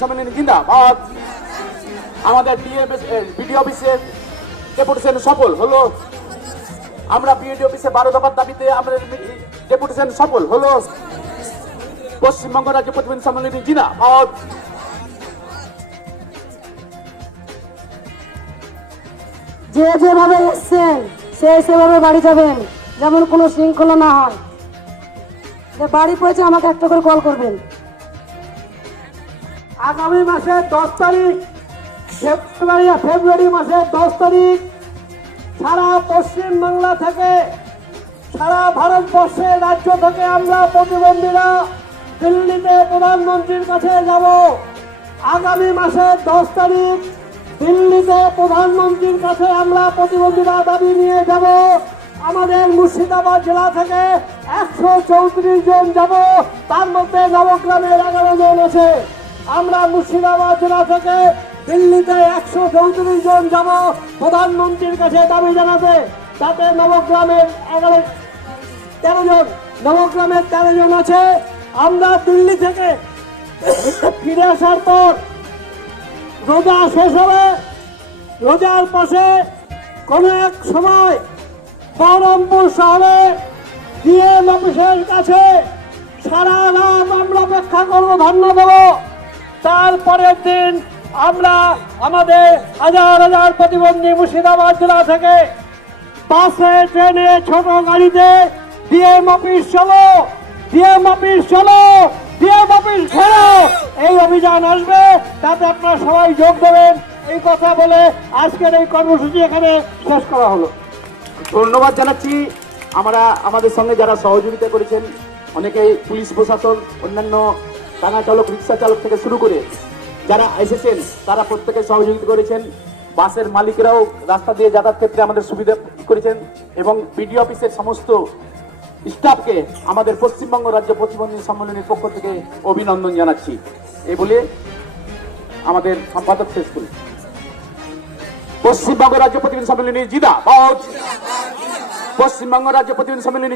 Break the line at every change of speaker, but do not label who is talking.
সম্মেলনী জিন্দাবাদ। আমাদের বিডি অফিসের ডেপুটেশন সফল হলো। আমরা বিএডি অফিসে বারো দফার দাবিতে আমাদের ডেপুটেশন সফল হলো। পশ্চিমবঙ্গ রাজ্য প্রতিনিধি সম্মেলনী জিন্দাবাদ।
যে যেভাবে এসছেন, সে সেভাবে বাড়ি যাবেন, যেমন কোনো শৃঙ্খলা না হয়। যে বাড়ি পৌঁছে আমাকে একটা করে কল করবেন।
আগামী মাসের দশ তারিখ, ফেব্রুয়ারি ফেব্রুয়ারি মাসের দশ তারিখ। সারা পশ্চিম বাংলা থেকে, সারা ভারতবর্ষের রাজ্য থেকে আমরা প্রতিবন্ধীরা দিল্লিতে প্রধানমন্ত্রীর কাছে যাব। আগামী মাসের দশ তারিখ, দিল্লিতে প্রধানমন্ত্রীর কাছে আমরা প্রতিবন্ধীরা দাবি নিয়ে যাব। আমাদের মুর্শিদাবাদ জেলা থেকে একশো চৌত্রিশ জন যাব। তার মধ্যে নবগ্রামের এগারো জন আছে। আমরা মুর্শিদাবাদ জেলা থেকে দিল্লিতে একশো চৌত্রিশ জন যাব। প্রধানমন্ত্রীর কাছে দাবি জানাতে, তাতে নবগ্রামের এগারো, তেরো জন নবগ্রামের তেরো জন আছে। আমরা দিল্লি থেকে ফিরে আসার পর রোজা শেষ হবে। রোজার পাশে কোনো এক সময় বহরমপুর শহরে ডিএম অফিসের কাছে সারা রাত আমরা অপেক্ষা করব দেবো তারপরের দিন আমরা আমাদের হাজার হাজার প্রতিবন্ধী মুর্শিদাবাদ জেলা থেকে বাসে, ট্রেনে, ছোট গাড়িতে ডিএম অফিস চলো, ডিএম অফিস চলো, ডিএম অফিস ছেড়ো এই অভিযান আসবে, তাতে আপনারা সবাই যোগ দেবেন। এই কথা বলে আজকের এই কর্মসূচি এখানে শেষ করা হলো।
ধন্যবাদ জানাচ্ছি। আমরা আমাদের সঙ্গে যারা সহযোগিতা করেছেন, অনেকেই পুলিশ প্রশাসন, অন্যান্য টানা চালক, রিক্সা চালক থেকে শুরু করে যারা এসেছেন, তারা প্রত্যেকে সহযোগিতা করেছেন। বাসের মালিকরাও রাস্তা দিয়ে যাতায়াত ক্ষেত্রে আমাদের সুবিধা করেছেন এবং বিডিও অফিসের সমস্ত স্টাফকে আমাদের পশ্চিমবঙ্গ রাজ্য প্রতিবন্ধী সম্মেলনের পক্ষ থেকে অভিনন্দন জানাচ্ছি। এই বলে আমাদের সম্পাদক শেষ করি। পশ্চিমবঙ্গ রাজ্য প্রতিনিধি সম্মেলনী জিদা পশ্চিমবঙ্গ রাজ্য প্রতিনিধি সম্মেলনী